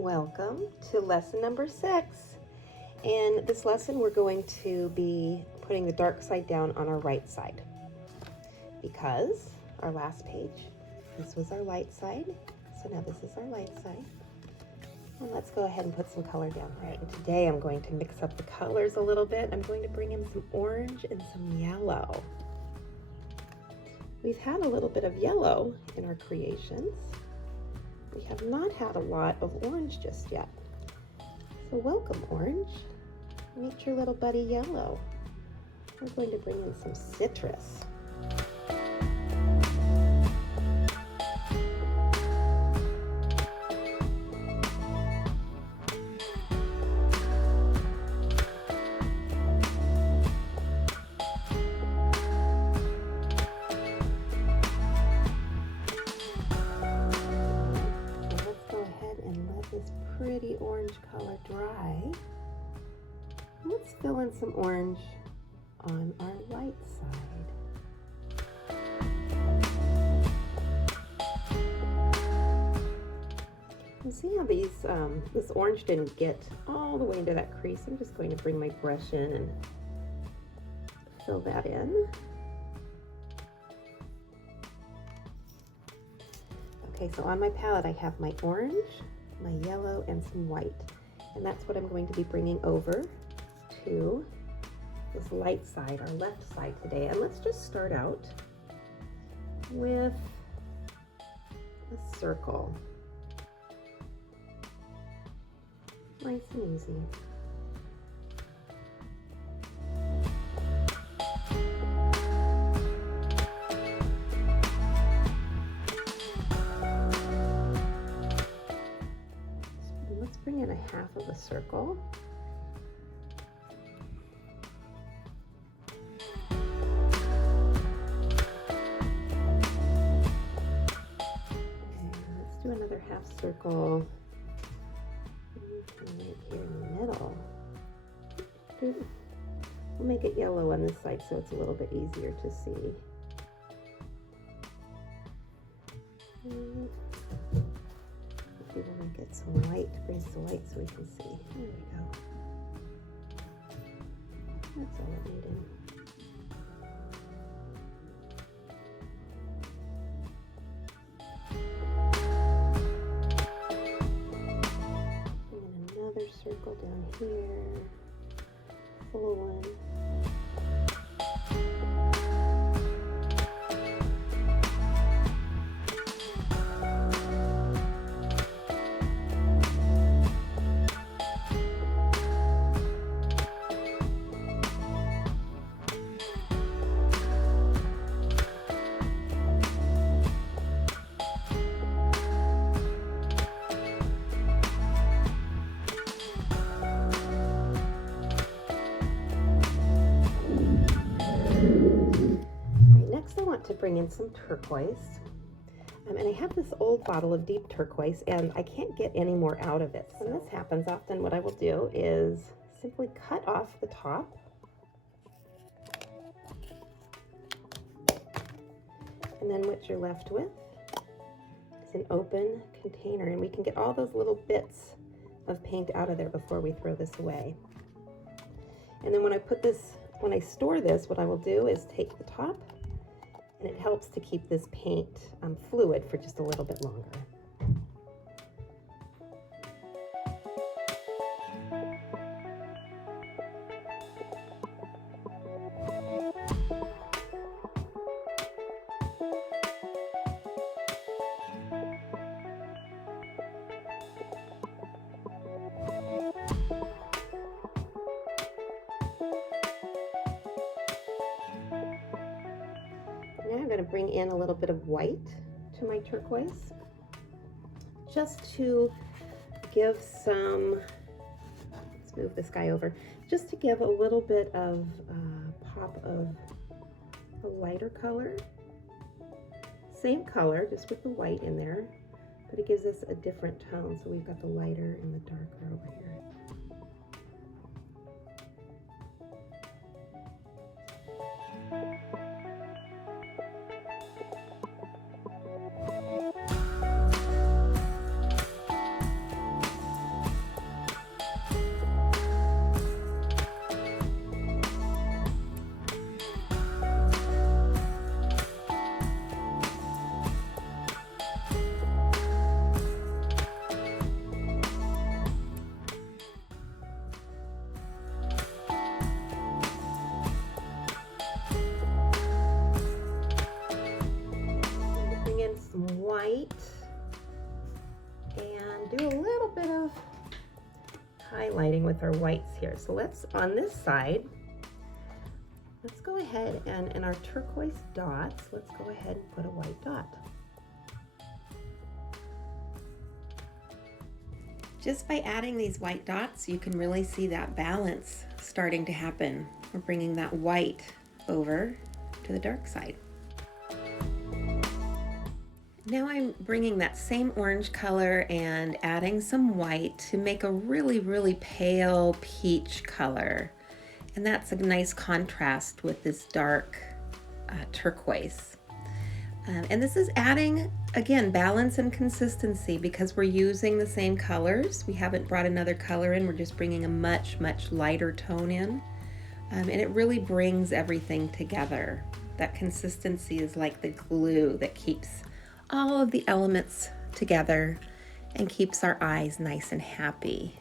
Welcome to lesson number 6. In this lesson, we're going to be putting the dark side down on our right side because our last page, this was our light side. So now this is our light side. And let's go ahead and put some color down. All right, and today I'm going to mix up the colors a little bit. I'm going to bring in some orange and some yellow. We've had a little bit of yellow in our creations. We have not had a lot of orange just yet. So welcome, orange. Meet your little buddy yellow. We're going to bring in some citrus. This pretty orange color dry. Let's fill in some orange on our light side. You see how these this orange didn't get all the way into that crease. I'm just going to bring my brush in and fill that in. Okay, so on my palette I have my orange, my yellow, and some white. And that's what I'm going to be bringing over to this light side, our left side today. And let's just start out with a circle. Nice and easy. Bring in a half of a circle. Okay, let's do another half circle right here in the middle. We'll make it yellow on this side so it's a little bit easier to see. We're going to get some light, bring some light so we can see. There we go. That's all it needed. And another circle down here, full one. To bring in some turquoise, and I have this old bottle of deep turquoise and I can't get any more out of it. So when this happens, often what I will do is simply cut off the top and then what you're left with is an open container, and we can get all those little bits of paint out of there before we throw this away. And then when I store this, what I will do is take the top, and it helps to keep this paint fluid for just a little bit longer. Now I'm going to bring in a little bit of white to my turquoise, just to give some, let's move this guy over, just to give a little bit of pop of a lighter color. Same color, just with the white in there, but it gives us a different tone. So we've got the lighter and the darker over here. white and do a little bit of highlighting with our whites here. So let's, on this side, let's go ahead and in our turquoise dots, let's go ahead and put a white dot. Just by adding these white dots, you can really see that balance starting to happen. We're bringing that white over to the dark side. Now I'm bringing that same orange color and adding some white to make a really, really pale peach color. And that's a nice contrast with this dark turquoise. And this is adding, again, balance and consistency because we're using the same colors. We haven't brought another color in, we're just bringing a much, much lighter tone in. And it really brings everything together. That consistency is like the glue that keeps all of the elements together and keeps our eyes nice and happy.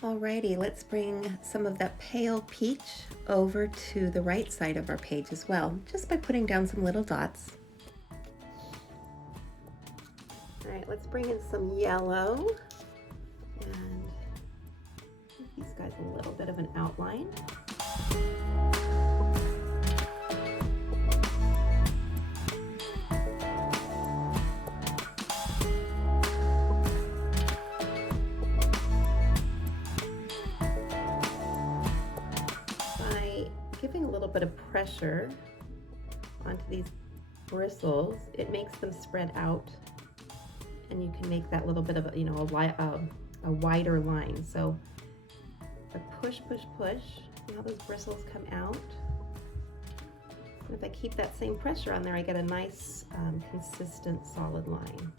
Alrighty, let's bring some of that pale peach over to the right side of our page as well, just by putting down some little dots. Alright, let's bring in some yellow and give these guys a little bit of an outline. Giving a little bit of pressure onto these bristles, it makes them spread out, and you can make that little bit of a, a wider line. So I push, push, push. See how those bristles come out? And if I keep that same pressure on there, I get a nice, consistent, solid line.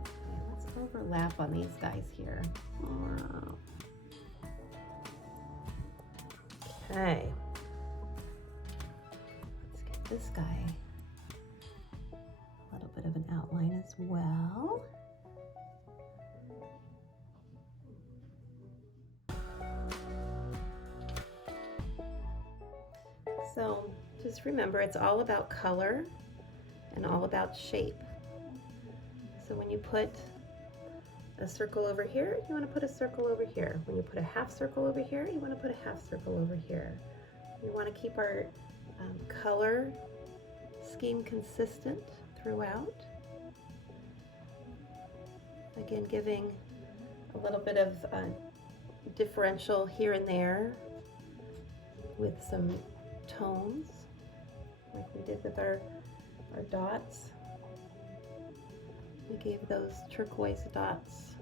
Okay, let's overlap on these guys here. Okay. This guy a little bit of an outline as well. So just remember, it's all about color and all about shape. So when you put a circle over here, you want to put a circle over here. When you put a half circle over here, you want to put a half circle over here. We want to keep our color scheme consistent throughout. Again, giving a little bit of differential here and there with some tones, like we did with our dots. We gave those turquoise dots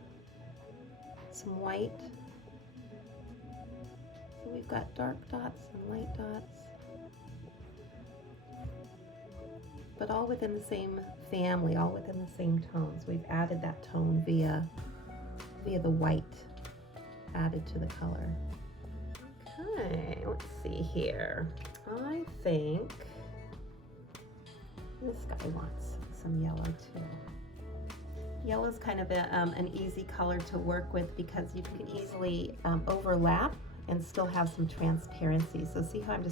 some white. So we've got dark dots and light dots, but all within the same family, all within the same tones. We've added that tone via the white added to the color. Okay, let's see here. I think this guy wants some yellow too. Yellow is kind of an easy color to work with because you can easily overlap and still have some transparency. So see how I'm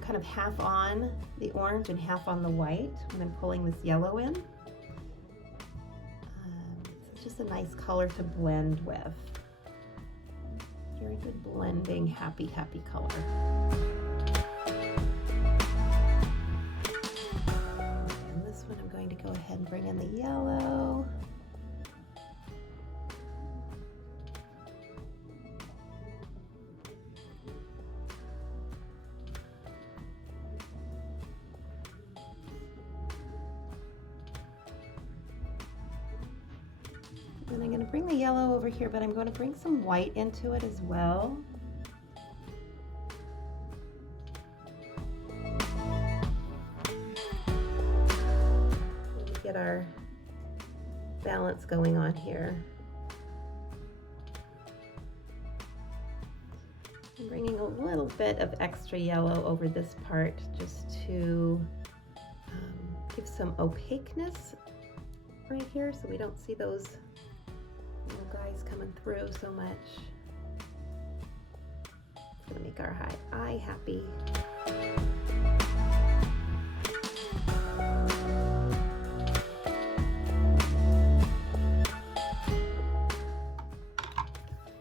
kind of half on the orange and half on the white when I'm pulling this yellow in. It's just a nice color to blend with. Very good blending, happy, happy color. And this one I'm going to go ahead and bring in the yellow. And I'm going to bring the yellow over here, but I'm going to bring some white into it as well. We get our balance going on here. I'm bringing a little bit of extra yellow over this part just to give some opaqueness right here so we don't see those little guys coming through so much. It's gonna make our eye happy.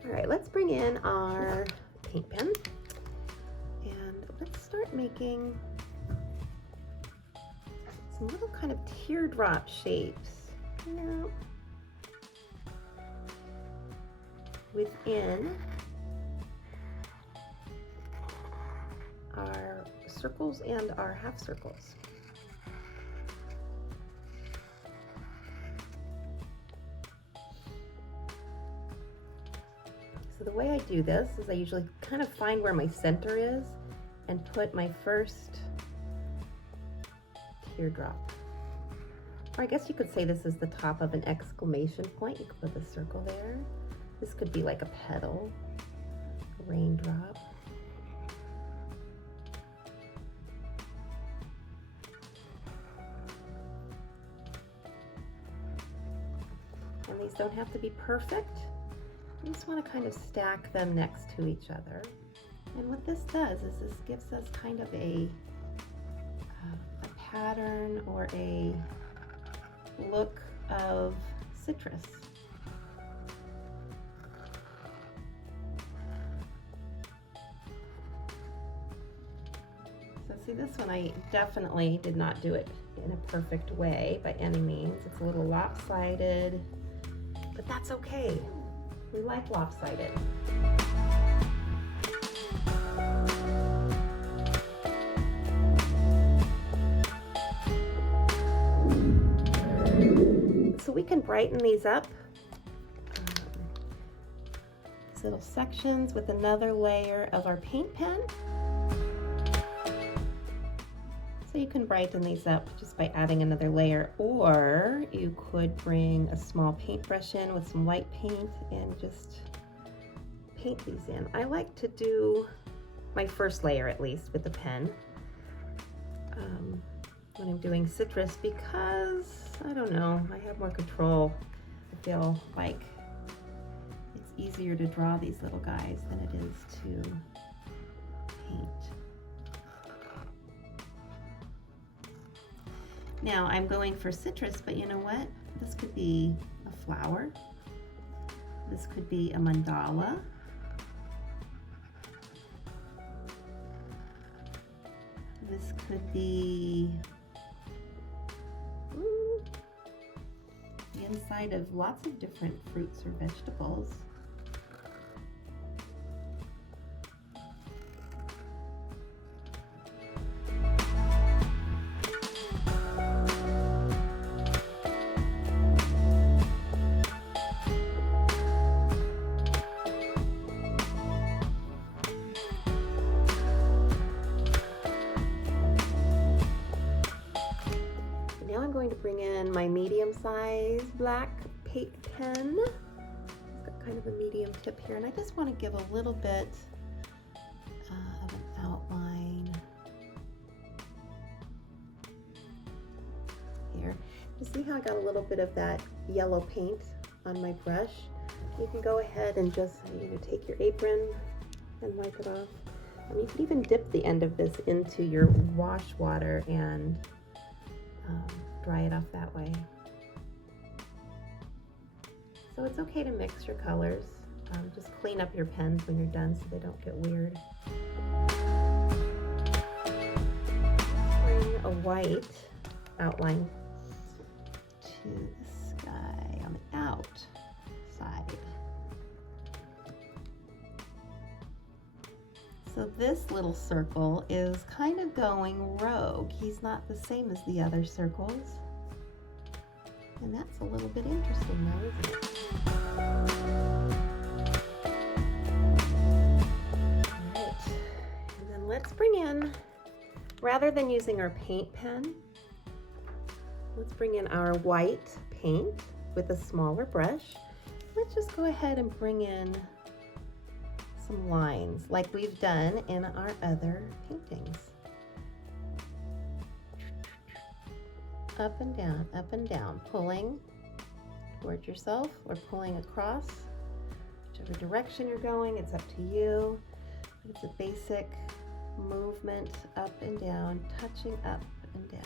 All right, let's bring in our paint pen and let's start making some little kind of teardrop shapes within our circles and our half circles. So the way I do this is I usually kind of find where my center is and put my first teardrop. Or I guess you could say this is the top of an exclamation point. You could put the circle there. This could be like a petal, a raindrop. And these don't have to be perfect. You just want to kind of stack them next to each other. And what this does is this gives us kind of a pattern or a look of citrus. So see, this one I definitely did not do it in a perfect way by any means. It's a little lopsided, but that's okay. We like lopsided. So we can brighten these up, these little sections with another layer of our paint pen. So you can brighten these up just by adding another layer, or you could bring a small paintbrush in with some white paint and just paint these in. I like to do my first layer at least with the pen when I'm doing citrus because, I don't know, I have more control. I feel like it's easier to draw these little guys than it is to paint. Now I'm going for citrus, but you know what? This could be a flower. This could be a mandala. This could be the inside of lots of different fruits or vegetables. Now I'm going to bring in my medium-sized black paint pen. It's got kind of a medium tip here, and I just want to give a little bit of an outline here. You see how I got a little bit of that yellow paint on my brush? You can go ahead and just take your apron and wipe it off. You can even dip the end of this into your wash water and dry it off that way. So it's okay to mix your colors. Just clean up your pens when you're done so they don't get weird. Bring a white outline to the sky on the outside. So this little circle is kind of going rogue. He's not the same as the other circles. And that's a little bit interesting though, isn't it? All right, and then let's bring in, rather than using our paint pen, let's bring in our white paint, with a smaller brush, let's just go ahead and bring in some lines like we've done in our other paintings. Up and down, pulling toward yourself or pulling across. Whichever direction you're going, it's up to you. It's a basic movement up and down, touching up and down.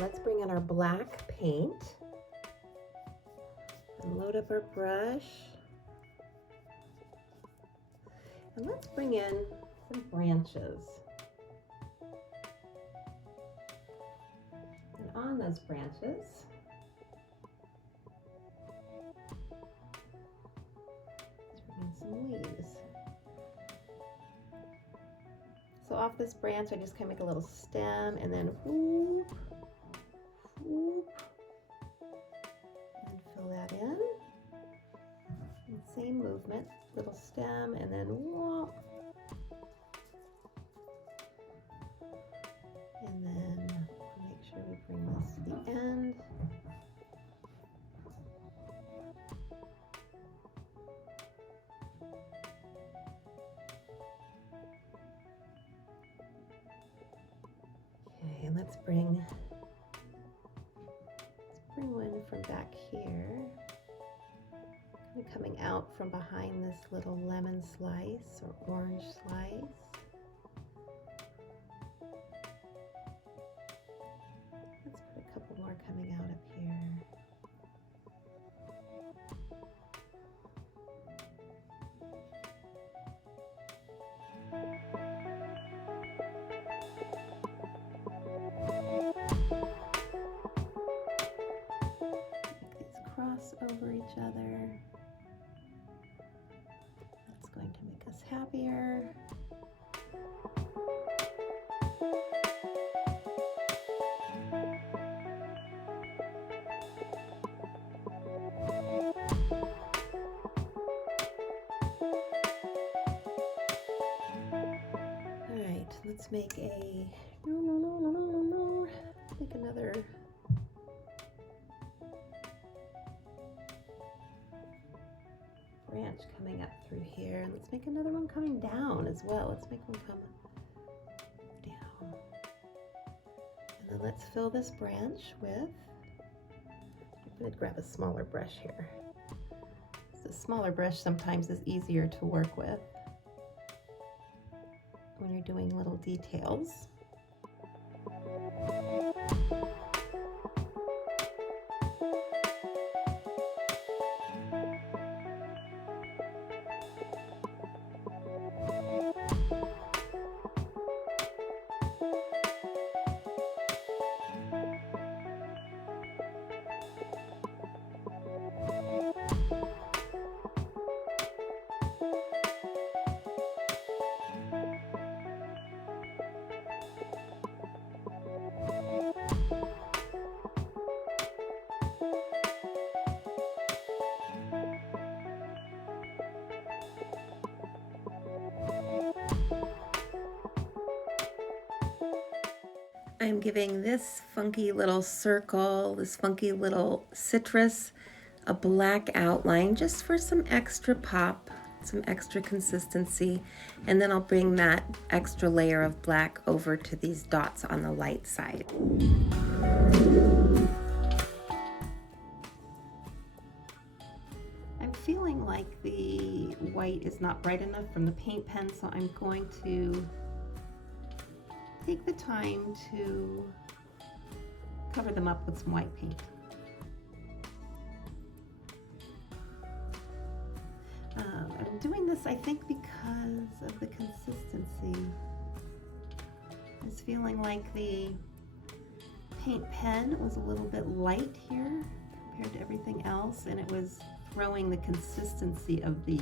Let's bring in our black paint and load up our brush. And let's bring in some branches. And on those branches, let's bring in some leaves. So off this branch, I just kind of make a little stem and then whoop, whoop, and fill that in. And same movement, little stem and then whoop. And then make sure we bring this to the end. Okay, and let's bring one from back here, kind of coming out from behind this little lemon slice or orange slice. Let's put a couple more coming out up here. Cross over each other. That's going to make us happier. All right, let's make a make another branch coming up through here, and let's make another one coming down as well. Let's make one come down, and then let's fill this branch with, I'm going to grab a smaller brush here. The smaller brush sometimes is easier to work with when you're doing little details. I'm giving this funky little circle, this funky little citrus, a black outline just for some extra pop, some extra consistency, and then I'll bring that extra layer of black over to these dots on the light side. I'm feeling like the white is not bright enough from the paint pen, so I'm going to take the time to cover them up with some white paint. I'm doing this, I think, because of the consistency. I was feeling like the paint pen was a little bit light here compared to everything else, and it was throwing the consistency of the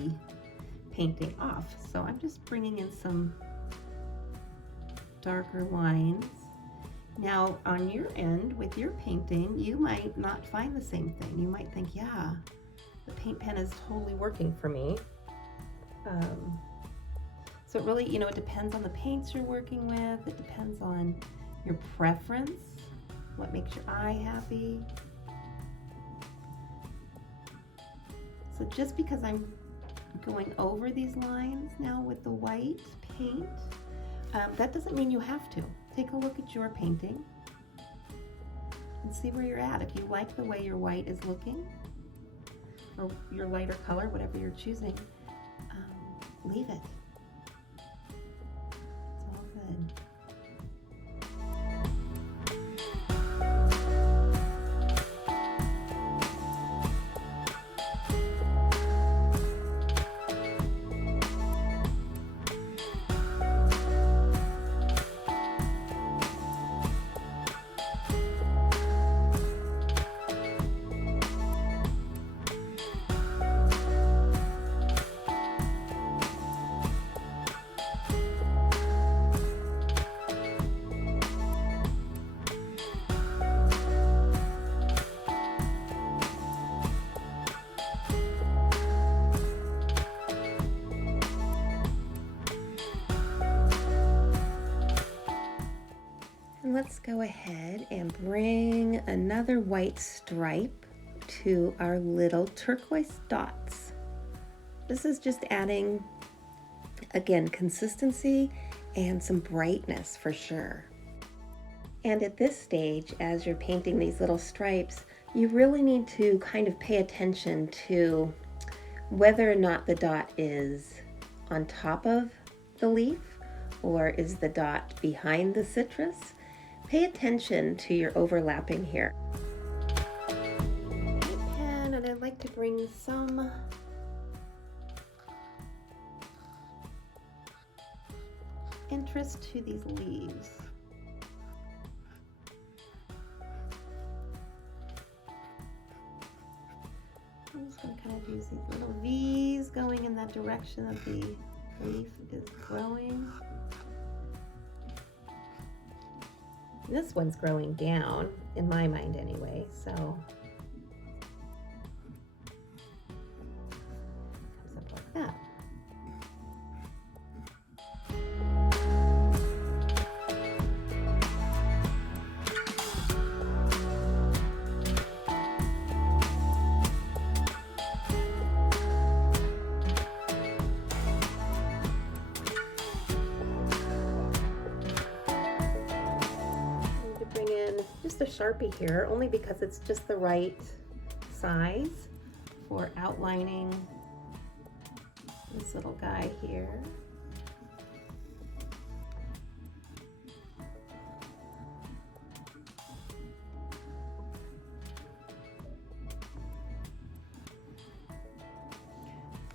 painting off. So I'm just bringing in some darker lines. Now on your end with your painting, you might not find the same thing. You might think, yeah, the paint pen is totally working for me. So it really, it depends on the paints you're working with. It depends on your preference, what makes your eye happy. So just because I'm going over these lines now with the white paint, that doesn't mean you have to. Take a look at your painting and see where you're at. If you like the way your white is looking, or your lighter color, whatever you're choosing, leave it. It's all good. Let's go ahead and bring another white stripe to our little turquoise dots. This is just adding, again, consistency and some brightness for sure. And at this stage, as you're painting these little stripes, you really need to kind of pay attention to whether or not the dot is on top of the leaf or is the dot behind the citrus. Pay attention to your overlapping here. Paint pen, and I'd like to bring some interest to these leaves. I'm just going to kind of use these little V's going in that direction that the leaf is growing. This one's growing down, in my mind anyway, so comes up like that. Just a Sharpie here, only because it's just the right size for outlining this little guy here.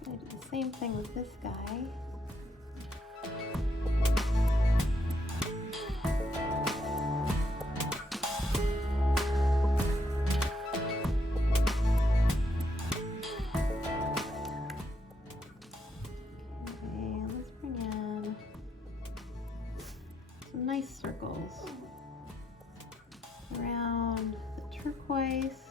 I do the same thing with this guy. Nice circles around the turquoise.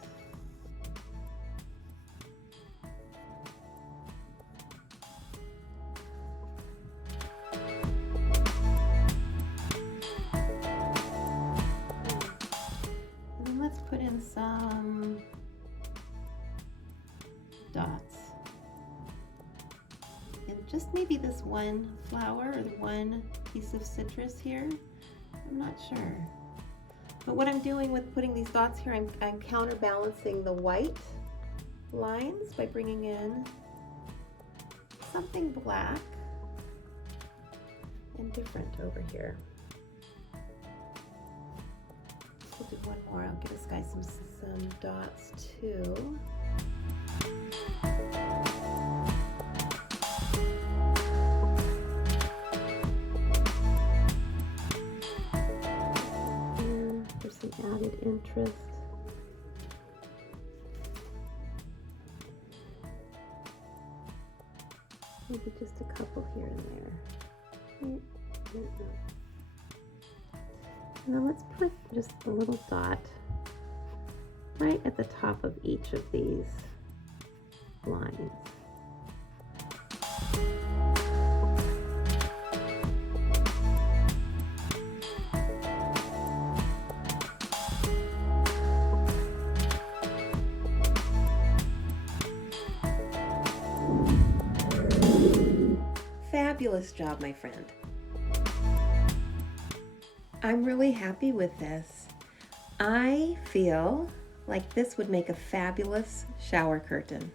And then let's put in some dots. And just maybe this one flower or the one piece of citrus here. I'm not sure. But what I'm doing with putting these dots here, I'm counterbalancing the white lines by bringing in something black and different over here. We'll do one more. I'll give this guy some dots too. Added interest. Maybe just a couple here and there. Now let's put just a little dot right at the top of each of these lines. Fabulous job, my friend. I'm really happy with this. I feel like this would make a fabulous shower curtain.